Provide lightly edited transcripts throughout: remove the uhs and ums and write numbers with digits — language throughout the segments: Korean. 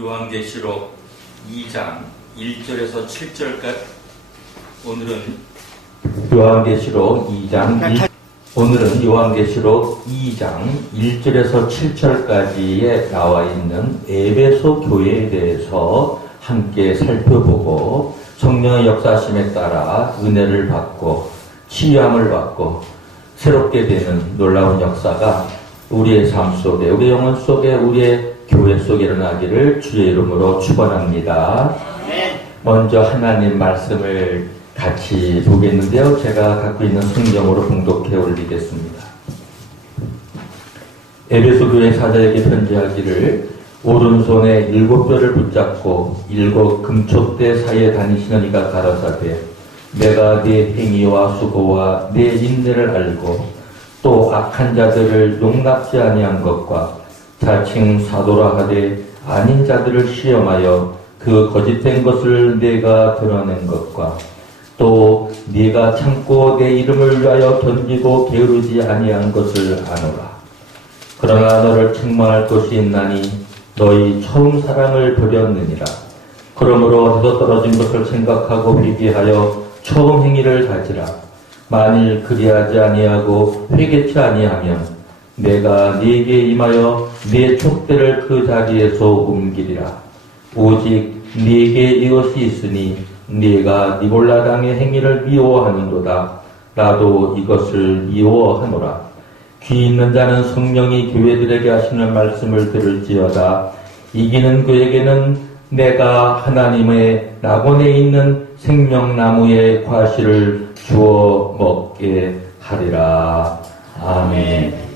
요한계시록 2장 1절에서 7절까지 오늘은 요한계시록 2장 1절에서 7절까지에 나와 있는 에베소 교회에 대해서 함께 살펴보고 성령의 역사심에 따라 은혜를 받고 치유함을 받고 새롭게 되는 놀라운 역사가 우리의 삶 속에, 우리의 영혼 속에, 우리의 교회 속에 일어나기를 주의 이름으로 축원합니다. 먼저 하나님 말씀을 같이 보겠는데요. 제가 갖고 있는 성경으로 봉독해 올리겠습니다. 에베소 교회 사자에게 편지하기를 오른손에 7뼈를 붙잡고 7 금촛대 사이에 다니시는 이가 가라사대 내가 네 행위와 수고와 네 인내를 알고 또 악한 자들을 용납지 아니한 것과 자칭 사도라 하되 아닌 자들을 시험하여 그 거짓된 것을 내가 드러낸 것과 또 네가 참고 내 이름을 위하여 견디고 게으르지 아니한 것을 아노라. 그러나 너를 책망할 것이 있나니 너희 처음 사랑을 버렸느니라. 그러므로 어디서 떨어진 것을 생각하고 회개하여 처음 행위를 가지라. 만일 그리하지 아니하고 회개치 아니하면 내가 네게 임하여 네 촛대를 그 자리에서 옮기리라. 오직 네게 이것이 있으니 네가 니골라 당의 행위를 미워하는도다. 나도 이것을 미워하노라. 귀 있는 자는 성령이 교회들에게 하시는 말씀을 들을지어다. 이기는 그에게는 내가 하나님의 낙원에 있는 생명나무의 과실을 주어 먹게 하리라. 아멘.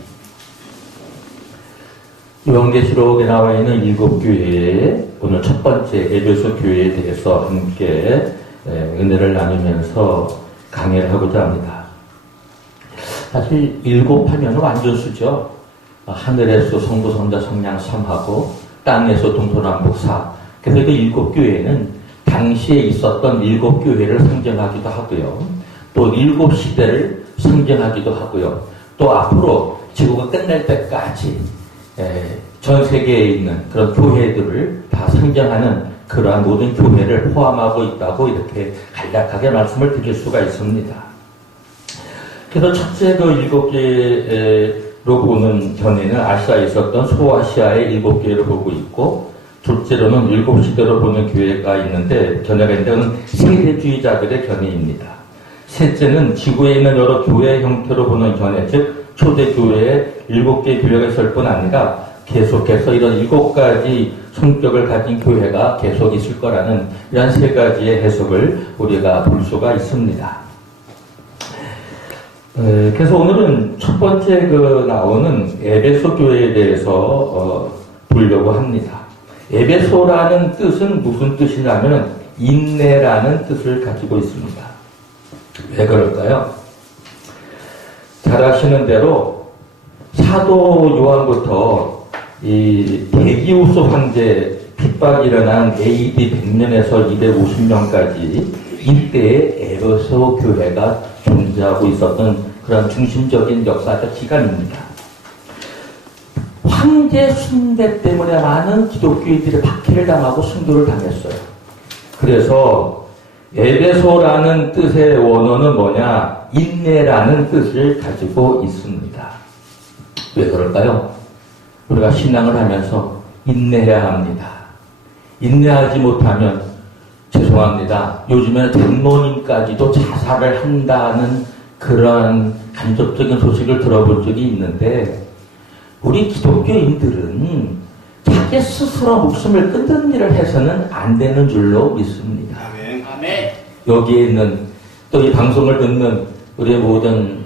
요한계시록에 나와 있는 7교회의 오늘 첫 번째 에베소 교회에 대해서 함께 은혜를 나누면서 강의를 하고자 합니다. 사실 7 하면 완전 수죠. 하늘에서 성부, 성자, 성령 3하고 땅에서 동서남북 4. 그래서 그 7교회는 당시에 있었던 7교회를 상징하기도 하고요. 또 7시대를 상징하기도 하고요. 또 앞으로 지구가 끝날 때까지 전 세계에 있는 그런 교회들을 다 상징하는 그러한 모든 교회를 포함하고 있다고 이렇게 간략하게 말씀을 드릴 수가 있습니다. 그래서 첫째 그 7개로 보는 견해는 아시아에 있었던 소아시아의 7개를 보고 있고, 둘째로는 7시대로 보는 교회가 있는데, 견해가 있는데, 그건 세대주의자들의 견해입니다. 셋째는 지구에 있는 여러 교회 형태로 보는 견해, 즉 초대교회에 7개의 교회가 있을 뿐 아니라 계속해서 이런 7가지 성격을 가진 교회가 계속 있을 거라는 이런 3가지의 해석을 우리가 볼 수가 있습니다. 그래서 오늘은 첫 번째 나오는 에베소 교회에 대해서 보려고 합니다. 에베소라는 뜻은 무슨 뜻이냐면 인내라는 뜻을 가지고 있습니다. 왜 그럴까요? 잘 아시는 대로 사도 요한부터 이 데기우스 황제 핍박이 일어난 AD 100년에서 250년까지 이때에 에베소 교회가 존재하고 있었던 그런 중심적인 역사적 기간입니다. 황제 숭배 때문에 많은 기독교인들이 박해를 당하고 순교를 당했어요. 그래서 에베소라는 뜻의 원어는 뭐냐? 인내라는 뜻을 가지고 있습니다. 왜 그럴까요? 우리가 신앙을 하면서 인내해야 합니다. 인내하지 못하면 죄송합니다. 요즘에는 장로님까지도 자살을 한다는 그런 간접적인 소식을 들어볼 적이 있는데, 우리 기독교인들은 자기 스스로 목숨을 끊는 일을 해서는 안 되는 줄로 믿습니다. 아멘. 여기에 있는 또 이 방송을 듣는 우리 모든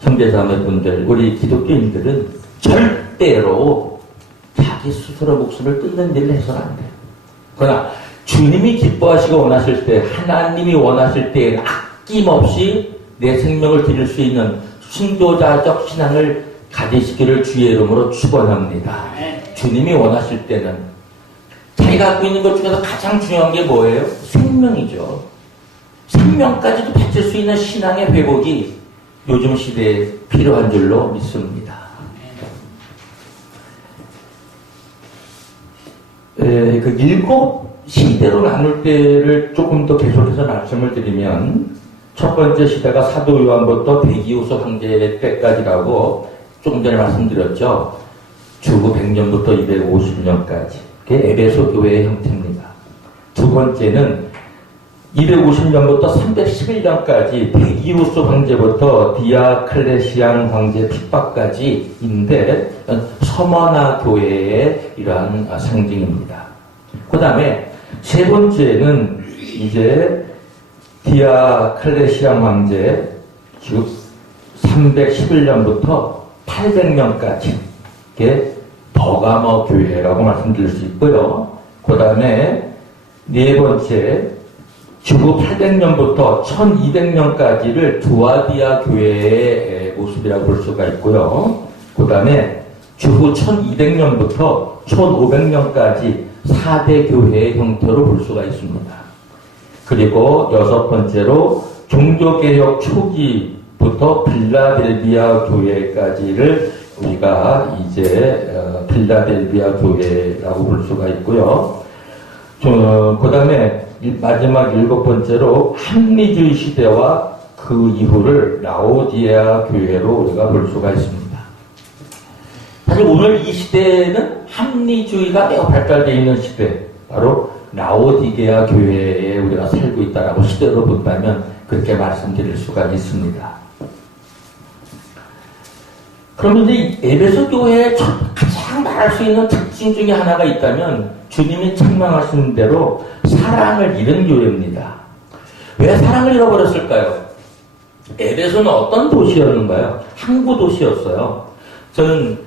형제자매분들, 우리 기독교인들은 절대로 자기 스스로 목숨을 끊는 일을 해서는 안 돼요. 그러나 주님이 기뻐하시고 원하실 때, 하나님이 원하실 때 아낌없이 내 생명을 드릴 수 있는 순교자적 신앙을 가지시기를 주의 이름으로 축원합니다. 주님이 원하실 때는 자기가 갖고 있는 것 중에서 가장 중요한 게 뭐예요? 생명이죠. 생명까지도 바칠 수 있는 신앙의 회복이 요즘 시대에 필요한 줄로 믿습니다. 그 일곱 시대로 나눌 때를 조금 더 계속해서 말씀을 드리면, 첫 번째 시대가 사도 요한부터 대기우스 황제 때까지라고 조금 전에 말씀드렸죠. 주후 100년부터 250년까지. 그게 에베소 교회의 형태입니다. 두 번째는 250년부터 311년까지 대기우스 황제부터 디아클레시안 황제 핍박까지인데 서머나 교회의 이러한 상징입니다. 그 다음에 세 번째는 이제 디아클레시안 황제 즉 311년부터 800년까지 이게 버가모 교회라고 말씀드릴 수 있고요. 그 다음에 네 번째 주후 800년부터 1200년까지를 두아디아 교회의 모습이라고 볼 수가 있고요. 그 다음에 주후 1200년부터 1500년까지 4대 교회의 형태로 볼 수가 있습니다. 그리고 여섯 번째로 종교개혁 초기부터 필라델비아 교회까지를 우리가 이제 필라델비아 교회라고 볼 수가 있고요. 그 다음에 마지막 일곱 번째로 합리주의 시대와 그 이후를 라오디게아 교회로 우리가 볼 수가 있습니다. 사실 오늘 이 시대에는 합리주의가 매우 발달되어 있는 시대, 바로 라오디게아 교회에 우리가 살고 있다라고 시대로 본다면 그렇게 말씀드릴 수가 있습니다. 그러면 이제 에베소 교회의 가장 말할 수 있는 특징 중에 하나가 있다면 주님이 책망하시는 대로 사랑을 잃은 교회입니다. 왜 사랑을 잃어버렸을까요? 에베소는 어떤 도시였는가요? 항구 도시였어요. 저는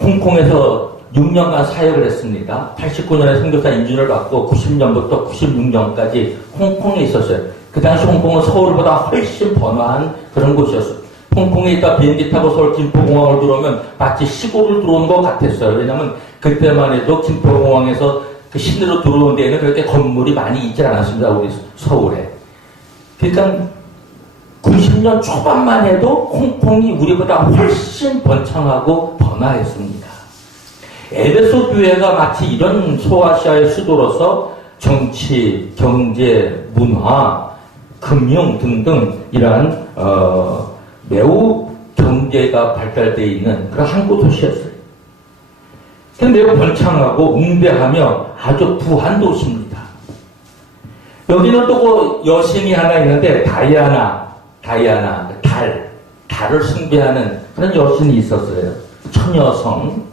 홍콩에서 6년간 사역을 했습니다. 89년에 선교사 인준을 받고 90년부터 96년까지 홍콩에 있었어요. 그 당시 홍콩은 서울보다 훨씬 번화한 그런 곳이었어요. 홍콩에 있다 비행기 타고 서울 김포공항을 들어오면 마치 시골을 들어오는 것 같았어요. 왜냐하면 그때만 해도 김포공항에서 그 시내로 들어오는 데에는 그렇게 건물이 많이 있지 않았습니다. 우리 서울에. 그러니까 90년 초반만 해도 홍콩이 우리보다 훨씬 번창하고 번화했습니다. 에베소 교회가 마치 이런 소아시아의 수도로서 정치, 경제, 문화, 금융 등등 이러한 매우 경제가 발달되어 있는 그런 항구 도시였어요. 근데 매우 번창하고 웅대하며 아주 부한 도시입니다. 여기는 또 그 여신이 하나 있는데 다이아나, 달을 숭배하는 그런 여신이 있었어요. 처녀성.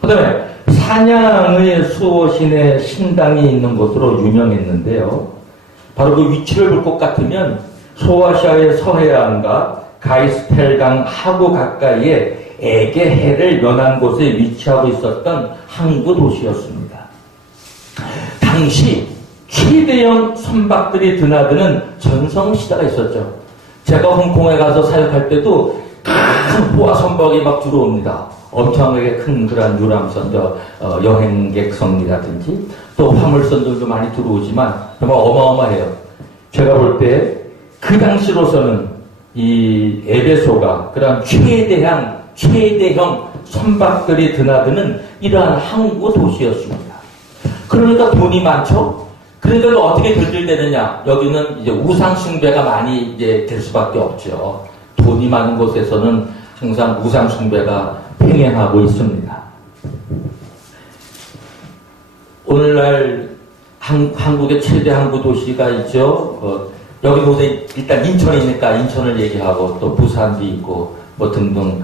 그 다음에 사냥의 수호신의 신당이 있는 곳으로 유명했는데요. 바로 그 위치를 볼 것 같으면 소아시아의 서해안과 가이스펠강 하구 가까이에 에게해를 면한 곳에 위치하고 있었던 항구 도시였습니다. 당시 최대형 선박들이 드나드는 전성시대가 있었죠. 제가 홍콩에 가서 사역할 때도 큰 포화 선박이 막 들어옵니다. 엄청나게 큰 그런 유람선, 여행객선이라든지 또 화물선들도 많이 들어오지만 정말 어마어마해요. 제가 볼 때 그 당시로서는 이 에베소가 그런 최대형 선박들이 드나드는 이러한 항구 도시였습니다. 그러니까 돈이 많죠? 그러니까 어떻게 변질되느냐? 여기는 이제 우상 숭배가 많이 이제 될 수밖에 없죠. 돈이 많은 곳에서는 항상 우상 숭배가 횡행하고 있습니다. 오늘날 한국의 최대 항구 도시가 있죠. 여기 곳에 일단 인천이니까 인천을 얘기하고 또 부산도 있고 뭐 등등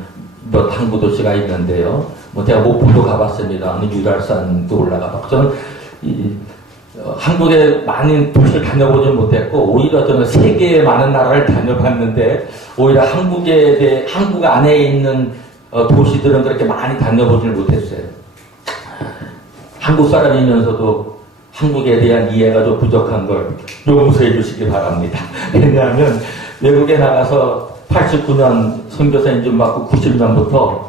몇 항구 도시가 있는데요. 뭐 제가 목포도 가봤습니다. 유달산도 올라가봤고 저는 한국의 많은 도시를 다녀보지 못했고 오히려 저는 세계의 많은 나라를 다녀봤는데 오히려 한국 안에 있는 도시들은 그렇게 많이 다녀보질 못했어요. 한국 사람이면서도 한국에 대한 이해가 좀 부족한 걸 용서해 주시기 바랍니다. 왜냐하면 외국에 나가서 89년 선교사 인준 받고 90년부터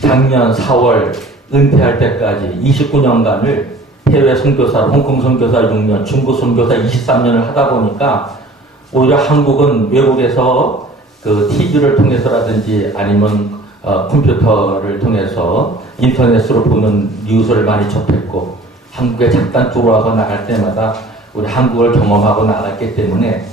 작년 4월 은퇴할 때까지 29년간을 해외 선교사, 홍콩 선교사 6년, 중국 선교사 23년을 하다 보니까 오히려 한국은 외국에서 그 TV를 통해서라든지 아니면 컴퓨터를 통해서 인터넷으로 보는 뉴스를 많이 접했고 한국에 잠깐 들어와서 나갈 때마다 우리 한국을 경험하고 나갔기 때문에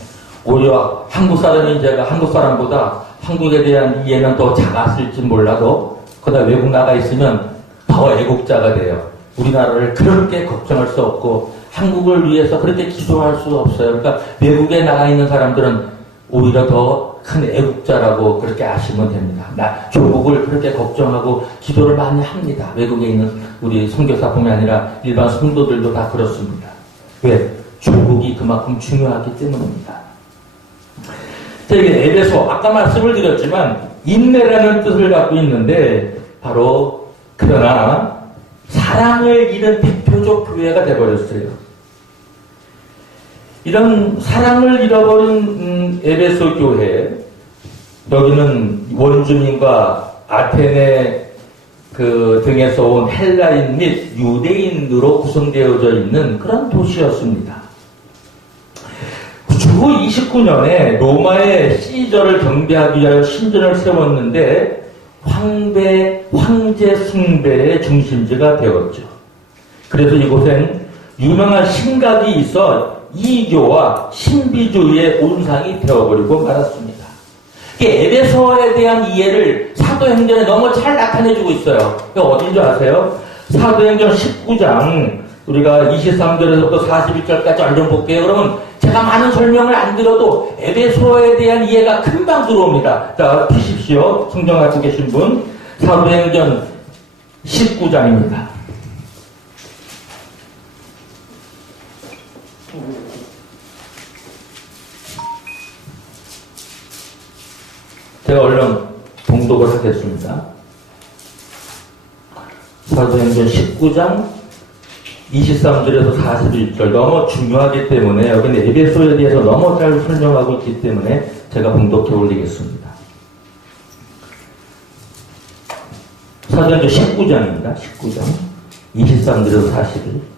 오히려 한국 사람인 제가 한국 사람보다 한국에 대한 이해는 더 작았을지 몰라도 그러다 외국 나가 있으면 더 애국자가 돼요. 우리나라를 그렇게 걱정할 수 없고 한국을 위해서 그렇게 기도할 수 없어요. 그러니까 외국에 나가 있는 사람들은 오히려 더 큰 애국자라고 그렇게 아시면 됩니다. 조국을 그렇게 걱정하고 기도를 많이 합니다. 외국에 있는 우리 선교사뿐만 아니라 일반 성도들도 다 그렇습니다. 왜? 조국이 그만큼 중요하기 때문입니다. 자, 이게 에베소, 아까 말씀을 드렸지만 인내라는 뜻을 갖고 있는데 바로 그러나 사랑을 잃은 대표적 교회가 되어버렸어요. 이런 사랑을 잃어버린 에베소 교회, 여기는 원주민과 아테네 등에서 온 헬라인 및 유대인으로 구성되어져 있는 그런 도시였습니다. 주 29년에 로마의 시저를 경배하기 위하여 신전을 세웠는데 황제 숭배의 중심지가 되었죠. 그래서 이곳엔 유명한 신각이 있어 이교와 신비주의의 온상이 되어버리고 말았습니다. 에베소에 대한 이해를 사도행전에 너무 잘 나타내주고 있어요. 어딘 줄 아세요? 사도행전 19장 우리가 23절에서부터 41절까지 완전 볼게요. 그러면 제가 많은 설명을 안 드려도 에베소에 대한 이해가 금방 들어옵니다. 자, 피십시오. 성경 갖고 계신 분. 사도행전 19장입니다. 제가 얼른 봉독을 하겠습니다. 사도행전 19장 23절에서 41절 너무 중요하기 때문에 여기는 에베소에 대해서 너무 잘 설명하고 있기 때문에 제가 봉독해 올리겠습니다. 사도행전 19장입니다. 19장 23절에서 41.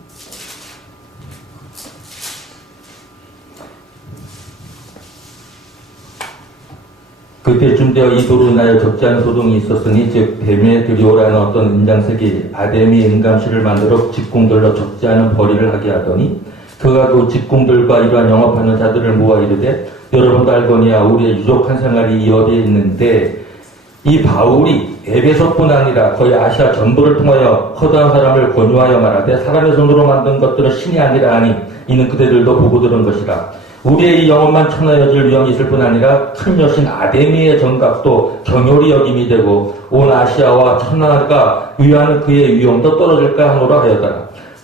그때쯤 되어 이도로 인하여 적지 않은 소동이 있었으니 즉 데메드리오라는 어떤 은장색이 아데미 은감실을 만들어 직공들로 적지 않은 벌이를 하게 하더니 그가 그 직공들과 이러한 영업하는 자들을 모아 이르되 여러분도 알거니와 우리의 유족한 생활이 이 어디에 있는데 이 바울이 에베소뿐 아니라 거의 아시아 전부를 통하여 허다한 사람을 권유하여 말하되 사람의 손으로 만든 것들은 신이 아니라 하니 이는 그대들도 보고 들은 것이라. 우리의 이 영혼만 천하여질 위험이 있을 뿐 아니라 큰 여신 아데미의 정각도 경홀히 여김이 되고 온 아시아와 천하가 위하는 그의 위험도 떨어질까 하노라 하였더라.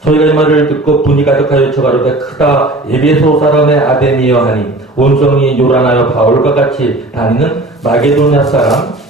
저희가 이 말을 듣고 분이 가득하여 외쳐가로되 크다 에베소 사람의 아데미여 하니 온성이 요란하여 바울과 같이 다니는 마게도냐 사람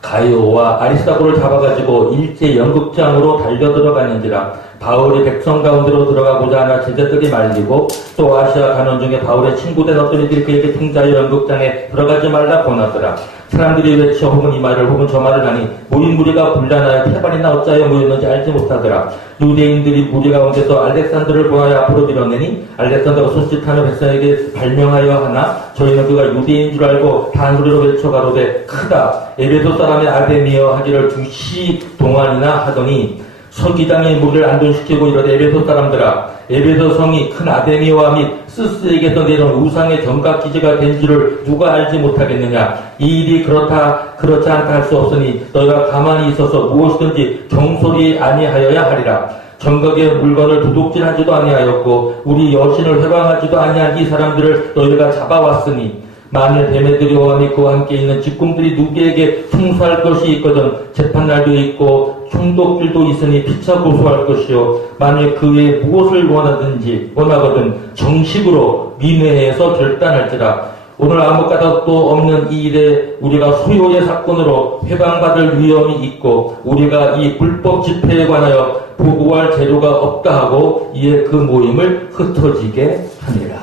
가이오와 아리스타고를 잡아가지고 일제 연극장으로 달려 들어가는지라. 바울이 백성 가운데로 들어가고자 하나 제자들이 말리고 또 아시아 가는 중에 바울의 친구된 어떤 이들이 그에게 통자의 연극장에 들어가지 말라 권하더라. 사람들이 외쳐 혹은 이 말을 혹은 저 말을 하니 모인 무리가 분란하여 태반이나 어찌하여 모였는지 알지 못하더라. 유대인들이 무리 가운데서 알렉산더를 보아야 앞으로 밀어내니 알렉산더가 손짓하는 백성에게 발명하여 하나 저희는 그가 유대인 줄 알고 단소리로 외쳐 가로되 크다 에베소 사람의 아데미여 하기를 2시 동안이나 하더니 서기장의 무리를 안둔시키고 이르되 에베소 사람들아 에베소 성이 큰 아데미와 및 스스에게서 내려온 우상의 정각 기지가 된 줄을 누가 알지 못하겠느냐. 이 일이 그렇지 않다 할 수 없으니 너희가 가만히 있어서 무엇이든지 정솔이 아니하여야 하리라. 정각의 물건을 도둑질하지도 아니하였고 우리 여신을 회방하지도 아니한 이 사람들을 너희가 잡아왔으니 만일 데메드리오와 그와 함께 있는 직공들이 누구에게 충수할 것이 있거든 재판날도 있고 총독들도 있으니 피차 고소할 것이요 만일 그 외에 무엇을 원하거든 정식으로 민회에서 결단할지라. 오늘 아무 까닭도 없는 이 일에 우리가 소요의 사건으로 회방받을 위험이 있고 우리가 이 불법 집회에 관하여 보고할 재료가 없다 하고 이에 그 모임을 흩어지게 하니라.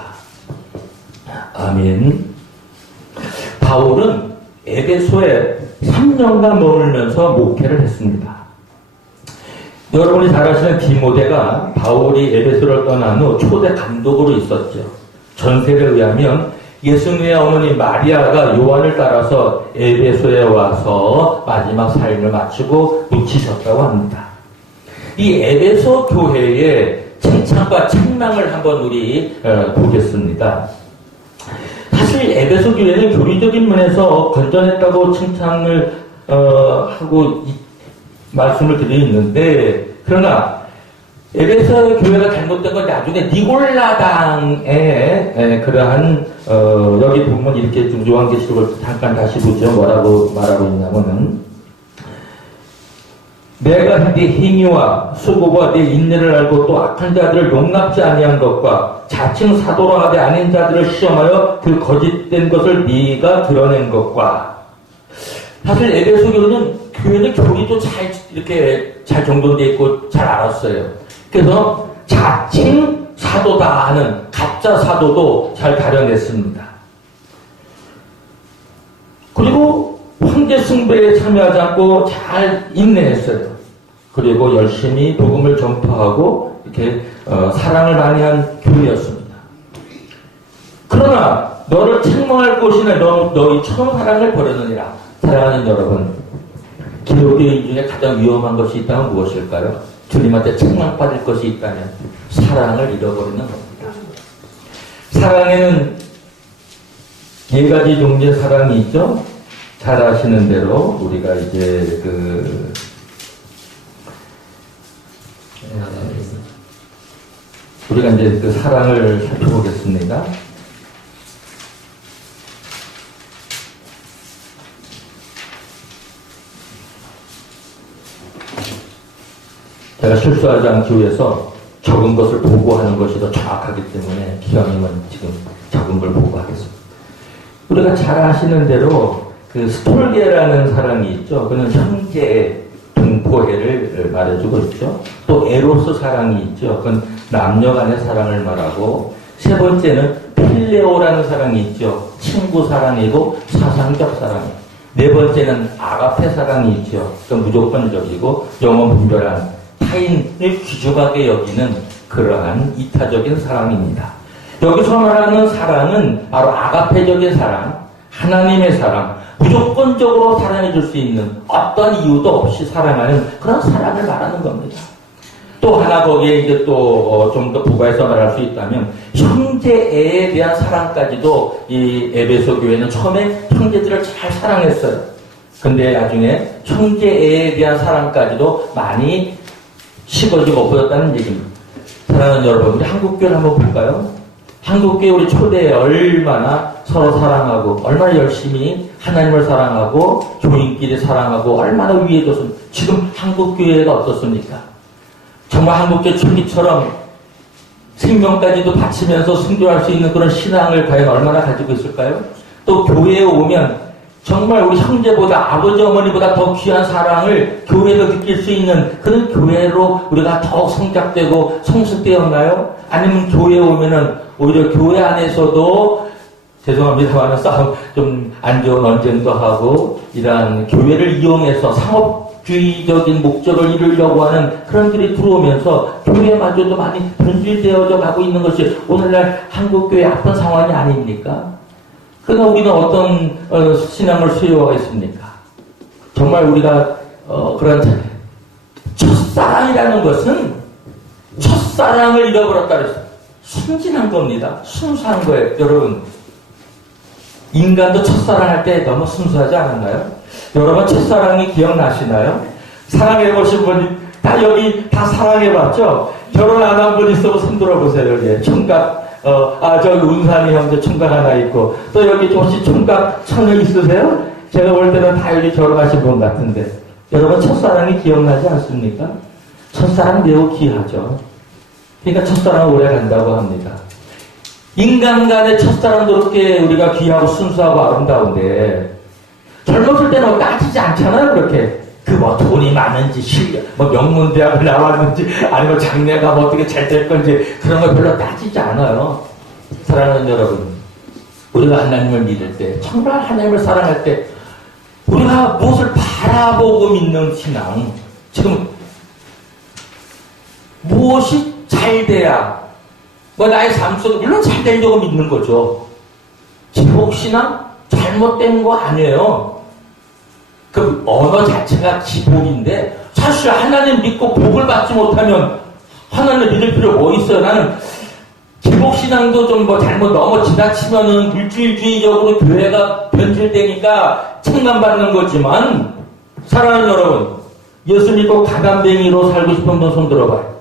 아멘. 바울은 에베소에 3년간 머물면서 목회를 했습니다. 여러분이 잘 아시는 디모데가 바울이 에베소를 떠난 후 초대 감독으로 있었죠. 전세에 의하면 예수님의 어머니 마리아가 요한을 따라서 에베소에 와서 마지막 삶을 마치고 묻히셨다고 합니다. 이 에베소 교회의 칭찬과 책망을 한번 우리 보겠습니다. 사실 에베소 교회는 교리적인 면에서 건전했다고 칭찬을 하고 말씀을 드리는데, 그러나 에베소 교회가 잘못된 건 나중에 니골라당의 그러한 여기 보면 이렇게 좀 요한계시록을 잠깐 다시 보죠. 뭐라고 말하고 있냐면은, 내가 네 행위와 수고와 네 인내를 알고 또 악한 자들을 용납지 아니한 것과 자칭 사도로 하되 아닌 자들을 시험하여 그 거짓된 것을 네가 드러낸 것과. 사실 에베소 교회는 교리도 이렇게 잘 정돈되어 있고 잘 알았어요. 그래서 자칭 사도다 하는 가짜 사도도 잘 가려냈습니다. 그리고 황제 숭배에 참여하지 않고 잘 인내했어요. 그리고 열심히 복음을 전파하고 이렇게 사랑을 많이 한 교회였습니다. 그러나 너를 책망할 곳이나 너희 처음 사랑을 버렸느니라. 사랑하는 여러분, 기독교인 중에 가장 위험한 것이 있다면 무엇일까요? 주님한테 책망받을 것이 있다면 사랑을 잃어버리는 겁니다. 사랑에는 4가지 종류의 사랑이 있죠. 잘 아시는 대로 우리가 이제 우리가 이제 그 사랑을 살펴보겠습니다. 제가 실수하지 않기 위해서 적은 것을 보고하는 것이 더 정확하기 때문에 기왕이면 지금 적은 걸 보고하겠습니다. 우리가 잘 아시는 대로 그 스톨게라는 사람이 있죠. 그는 형제의 동포애를 말해주고 있죠. 또 에로스 사랑이 있죠. 그건 남녀 간의 사랑을 말하고, 세 번째는 필레오라는 사랑이 있죠. 친구 사랑이고 사상적 사랑이에요. 네 번째는 아가페 사랑이 있죠. 그건 무조건적이고 영원분별한 타인을 귀중하게 여기는 그러한 이타적인 사랑입니다. 여기서 말하는 사랑은 바로 아가페적인 사랑, 하나님의 사랑, 무조건적으로 사랑해줄 수 있는 어떤 이유도 없이 사랑하는 그런 사랑을 말하는 겁니다. 또 하나 거기에 이제 또 좀 더 부가해서 말할 수 있다면, 형제애에 대한 사랑까지도 이 에베소 교회는 처음에 형제들을 잘 사랑했어요. 근데 나중에 형제애에 대한 사랑까지도 많이 식어지고 없어졌다는 얘기입니다. 사랑하는 여러분, 우리 한국교회를 한번 볼까요? 한국교회 우리 초대에 얼마나 서로 사랑하고, 얼마나 열심히 하나님을 사랑하고, 교인끼리 사랑하고, 얼마나 위해줬습니까? 지금 한국교회가 어떻습니까? 정말 한국교회 초기처럼 생명까지도 바치면서 순교할 수 있는 그런 신앙을 과연 얼마나 가지고 있을까요? 또 교회에 오면 정말 우리 형제보다, 아버지 어머니보다 더 귀한 사랑을 교회에서 느낄 수 있는 그런 교회로 우리가 더욱 성장되고 성숙되었나요? 아니면 교회에 오면은 오히려 교회 안에서도 죄송합니다만 싸움 좀 안 좋은 언쟁도 하고, 이러한 교회를 이용해서 상업주의적인 목적을 이루려고 하는 그런 들이 들어오면서 교회마저도 많이 변질되어져 가고 있는 것이 오늘날 한국교회의 아픈 상황이 아닙니까? 그러나 우리는 어떤 신앙을 수요하겠습니까? 정말 우리가 그런 첫사랑이라는 것은 첫사랑을 잃어버렸다 그랬어요. 순진한 겁니다. 순수한 거예요. 여러분, 인간도 첫사랑할 때 너무 순수하지 않았나요? 여러분 첫사랑이 기억나시나요? 사랑해보신 분이 다 여기 다 사랑해봤죠? 결혼 안 한 분 있으면 손 들어보세요. 여기 총각 저기 운산이 형제 총각 하나 있고, 또 여기 혹시 총각 처녀 있으세요? 제가 볼 때는 다 여기 결혼하신 분 같은데, 여러분 첫사랑이 기억나지 않습니까? 첫사랑 매우 귀하죠. 그러니까 첫사랑은 오래 간다고 합니다. 인간 간의 첫사랑도 그렇게 우리가 귀하고 순수하고 아름다운데, 젊었을 때는 따지지 않잖아요, 그렇게. 뭐 돈이 많은지, 실력, 뭐 명문대학을 나왔는지, 아니면 장래가 뭐 어떻게 잘 될 건지, 그런 걸 별로 따지지 않아요. 사랑하는 여러분, 우리가 하나님을 믿을 때, 정말 하나님을 사랑할 때, 우리가 무엇을 바라보고 믿는 신앙, 지금 무엇이 잘 돼야, 뭐 나의 삶 속에 물론 잘 되려고 믿는 거죠. 지복신앙 잘못된 거 아니에요. 그 언어 자체가 지복인데 사실 하나님 믿고 복을 받지 못하면 하나님 믿을 필요 뭐 있어요? 나는 기복신앙도 좀 뭐 잘못 너무 지나치면은 물질주의적으로 교회가 변질되니까 책망받는 거지만, 사랑하는 여러분, 예수 믿고 가난뱅이로 살고 싶은 분 손 들어봐요.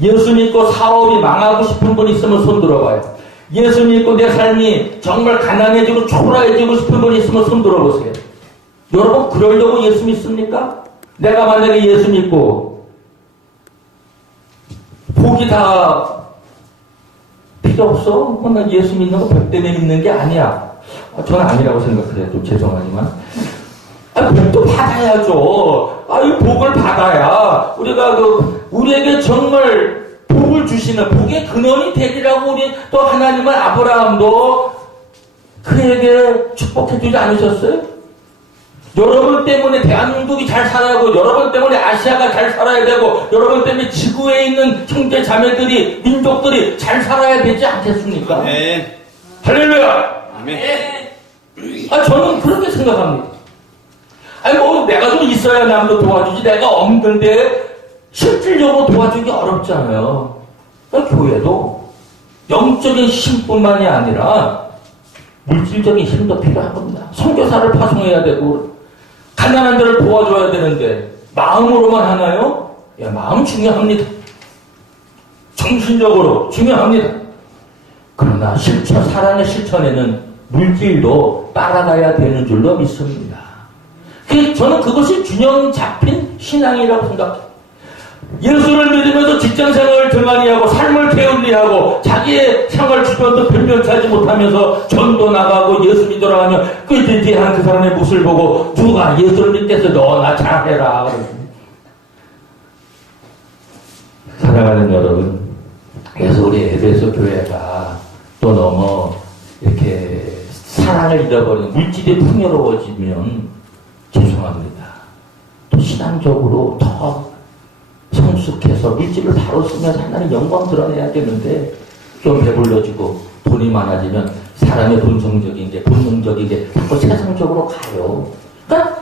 예수 믿고 사업이 망하고 싶은 분 있으면 손 들어봐요. 예수 믿고 내 삶이 정말 가난해지고 초라해지고 싶은 분 있으면 손 들어보세요. 여러분, 그러려고 예수 믿습니까? 내가 만약에 예수 믿고 복이 다 필요 없어? 난 예수 믿는 거 복 때문에 믿는 게 아니야. 저는 아니라고 생각해요. 좀 죄송하지만. 복도 받아야죠. 이 복을 받아야 우리가 우리에게 정말 복을 주시는 복의 근원이 되리라고 우리 또 하나님은 아브라함도 그에게 축복해 주지 않으셨어요? 여러분 때문에 대한민국이 잘 살아야 하고, 여러분 때문에 아시아가 잘 살아야 되고, 여러분 때문에 지구에 있는 형제 자매들이, 민족들이 잘 살아야 되지 않겠습니까? 네. 할렐루야! 아멘. 저는 그렇게 생각합니다. 내가 좀 있어야 남도 도와주지, 내가 없는데 실질적으로 도와주기 어렵잖아요. 교회도 영적인 힘뿐만이 아니라 물질적인 힘도 필요한 겁니다. 선교사를 파송해야 되고, 가난한 데를 도와줘야 되는데 마음으로만 하나요? 마음 중요합니다. 정신적으로 중요합니다. 그러나 사랑의 실천에는 물질도 따라가야 되는 줄로 믿습니다. 저는 그것이 균형 잡힌 신앙이라고 생각합니다. 예수를 믿으면서 직장생활을 등한히 하고 삶을 게을리하고 자기의 생활 주변도 변변치 하지 못하면서 전도 나가고 예수 믿으러 가면 꾀지지한 그 사람의 모습을 보고 누가 예수를 믿겠어? 너나 잘해라. 사랑하는 여러분, 그래서 우리 에베소 교회가 또 너무 이렇게 사랑을 잃어버리는 물질이 풍요로워지면 죄송합니다. 또 신앙적으로 더 성숙해서 물질을 바로 쓰면서 하나님 영광 드러내야 되는데, 좀 배불러지고 돈이 많아지면 사람의 본성적인 게, 본능적인 게 자꾸 세상적으로 가요. 그러니까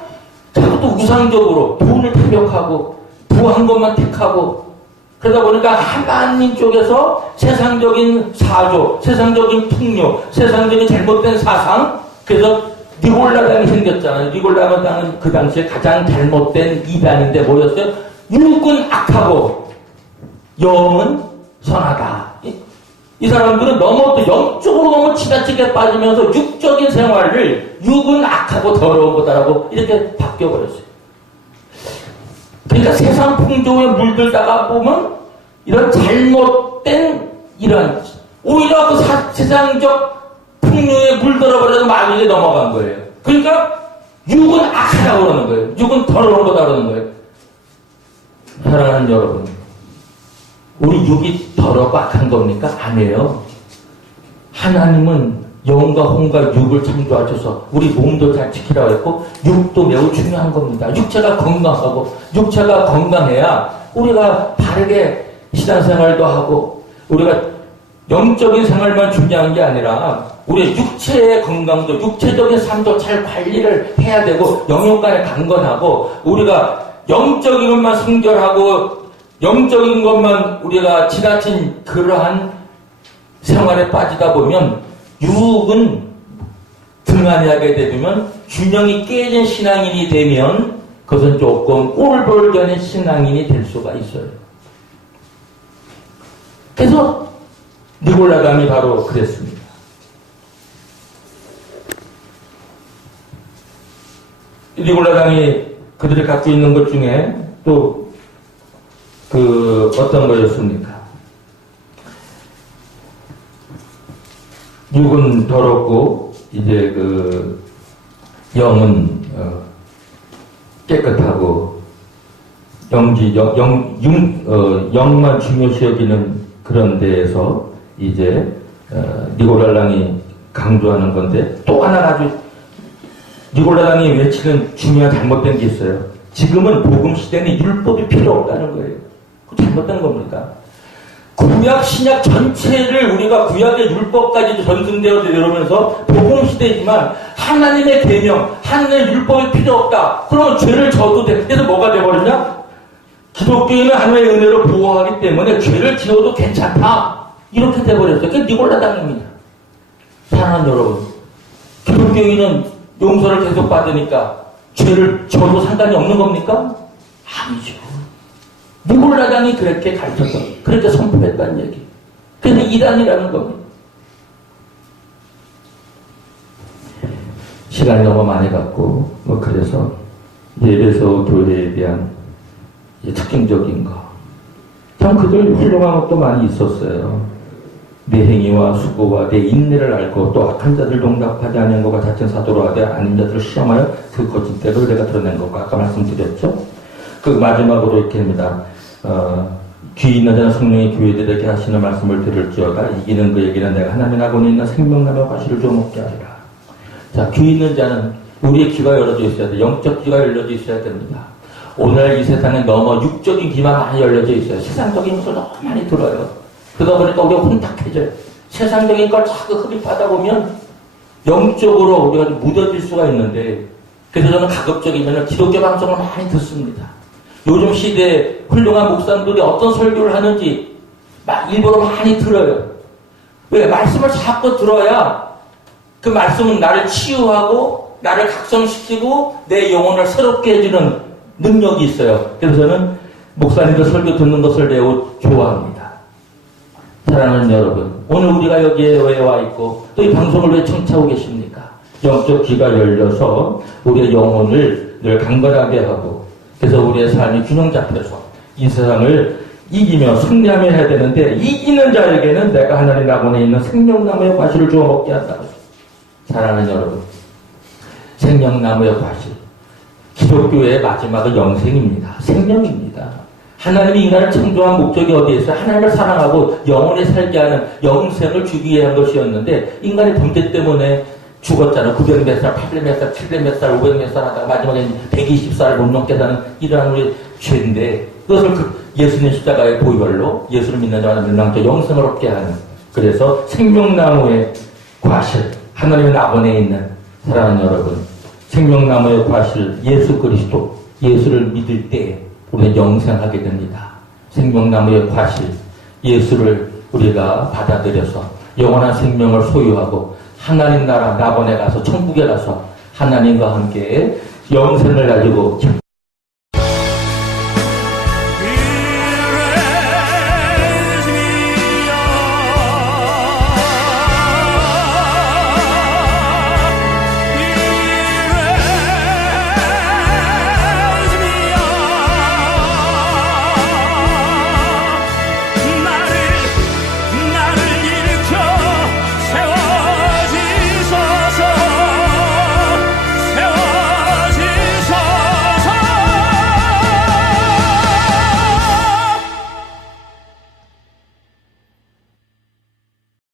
자꾸 또 우상적으로 돈을 탐욕하고 부한 것만 택하고, 그러다 보니까 하나님 쪽에서 세상적인 사조, 세상적인 풍요, 세상적인 잘못된 사상, 그래서 니골라당이 생겼잖아요. 니골라당은 그 당시에 가장 잘못된 이단인데 뭐였어요? 육은 악하고 영은 선하다. 이 사람들은 너무 또 영적으로 너무 지나치게 빠지면서 육적인 생활을 육은 악하고 더러운 거다라고 이렇게 바뀌어버렸어요. 그러니까 세상 풍조에 물들다가 보면 이런 잘못된 이런 오히려 그 세상적 풍요에 물들어버려서 마귀에 넘어간 거예요. 그러니까 육은 악하다고 그러는 거예요. 육은 더러운 거다 그러는 거예요. 사랑하는 여러분, 우리 육이 더럽고 악한 겁니까? 아니에요. 하나님은 영과 혼과 육을 창조하셔서 우리 몸도 잘 지키라고 했고, 육도 매우 중요한 겁니다. 육체가 건강해야 우리가 바르게 신앙생활도 하고, 우리가 영적인 생활만 중요한 게 아니라 우리의 육체의 건강도, 육체적인 삶도 잘 관리를 해야 되고, 영혼간에 강건하고, 우리가 영적인 것만 순결하고 영적인 것만 우리가 지나친 그러한 생활에 빠지다 보면 육은 등한히 하게 되면 균형이 깨진 신앙인이 되면 그것은 조금 꼴불견의 신앙인이 될 수가 있어요. 그래서 니골라당이 바로 그랬습니다. 니골라당이 그들이 갖고 있는 것 중에 또 어떤 거였습니까? 육은 더럽고 이제 영은 깨끗하고 영만 중요시 여기는 그런 데에서 이제 니골라당이 강조하는 건데, 또 하나 아주 니골라당이 외치는 중요한 잘못된 게 있어요. 지금은 복음 시대는 율법이 필요 없다는 거예요. 그 잘못된 겁니까? 구약 신약 전체를 우리가 구약의 율법까지도 전승되어 내려오면서 복음 시대지만 하나님의 계명, 하나님의 율법이 필요 없다. 그러면 죄를 져도 돼. 그래서 뭐가 돼버리냐? 기독교인은 하나님의 은혜로 보호하기 때문에 죄를 지어도 괜찮다. 이렇게 돼버렸어요. 그게 니골라당입니다. 사랑하는 여러분, 기독교인은 용서를 계속 받으니까 죄를 지어도 상관이 없는 겁니까? 아니죠. 니골라당이 그렇게 가르쳤던, 그렇게 선포했다는 얘기. 그래서 이단이라는 겁니다. 시간이 너무 많이 갔고, 그래서 예배소 교회에 대한 특징적인 거. 참 그들 훌륭한 것도 많이 있었어요. 내 행위와 수고와 내 인내를 알고 또 악한 자들 동답하지 않은 것과 자칭 사도로 하되 아닌 자들을 시험하여 그 거짓대로 내가 드러낸 것과 아까 말씀드렸죠. 그 마지막으로 이렇게 합니다. 귀 있는 자는 성령이 교회들에게 하시는 말씀을 들을지어다. 이기는 그에게는 내가 하나님 아버지 있는 생명나무 과실을 좀 먹게 하리라. 자, 귀 있는 자는 우리의 귀가 열려져 있어야 돼. 영적 귀가 열려져 있어야 됩니다. 오늘 이 세상에 너무 육적인 귀만 많이 열려져 있어요. 세상적인 것을 너무 많이 들어요. 그러다 보니까 우리가 혼탁해져요. 세상적인 걸 자꾸 흡입하다 보면 영적으로 우리가 무뎌질 수가 있는데, 그래서 저는 가급적이면 기독교 방송을 많이 듣습니다. 요즘 시대에 훌륭한 목사님들이 어떤 설교를 하는지 일부러 많이 들어요. 왜? 말씀을 자꾸 들어야 그 말씀은 나를 치유하고 나를 각성시키고 내 영혼을 새롭게 해주는 능력이 있어요. 그래서 저는 목사님들 설교 듣는 것을 매우 좋아합니다. 사랑하는 여러분, 오늘 우리가 여기에 왜 와 있고 또 이 방송을 왜 청취하고 계십니까? 영적 귀가 열려서 우리의 영혼을 늘 강건하게 하고, 그래서 우리의 삶이 균형 잡혀서 이 세상을 이기며 승리하며 해야 되는데, 이기는 자에게는 내가 하나님 낙원에 있는 생명나무의 과실을 주어 먹게 한다고. 사랑하는 여러분, 생명나무의 과실, 기독교의 마지막은 영생입니다. 생명입니다. 하나님이 인간을 창조한 목적이 어디에 있어요? 하나님을 사랑하고 영원히 살게 하는 영생을 주기 위해 한 것이었는데, 인간의 범죄 때문에 죽었잖아요. 900몇 살, 800몇 살, 700몇 살, 500몇 살 하다가 마지막에 120살을 못 넘게 사는 이러한 우리 죄인데, 그것을 예수님 십자가의 보혈로 예수를 믿는 자마다 멸망자 영생을 얻게 하는, 그래서 생명나무의 과실, 하나님의 낙원에 있는, 사랑하는 여러분, 생명나무의 과실 예수 그리스도, 예수를 믿을 때 우리는 영생하게 됩니다. 생명나무의 과실 예수를 우리가 받아들여서 영원한 생명을 소유하고 하나님 나라 낙원에 가서 천국에 가서 하나님과 함께 영생을 가지고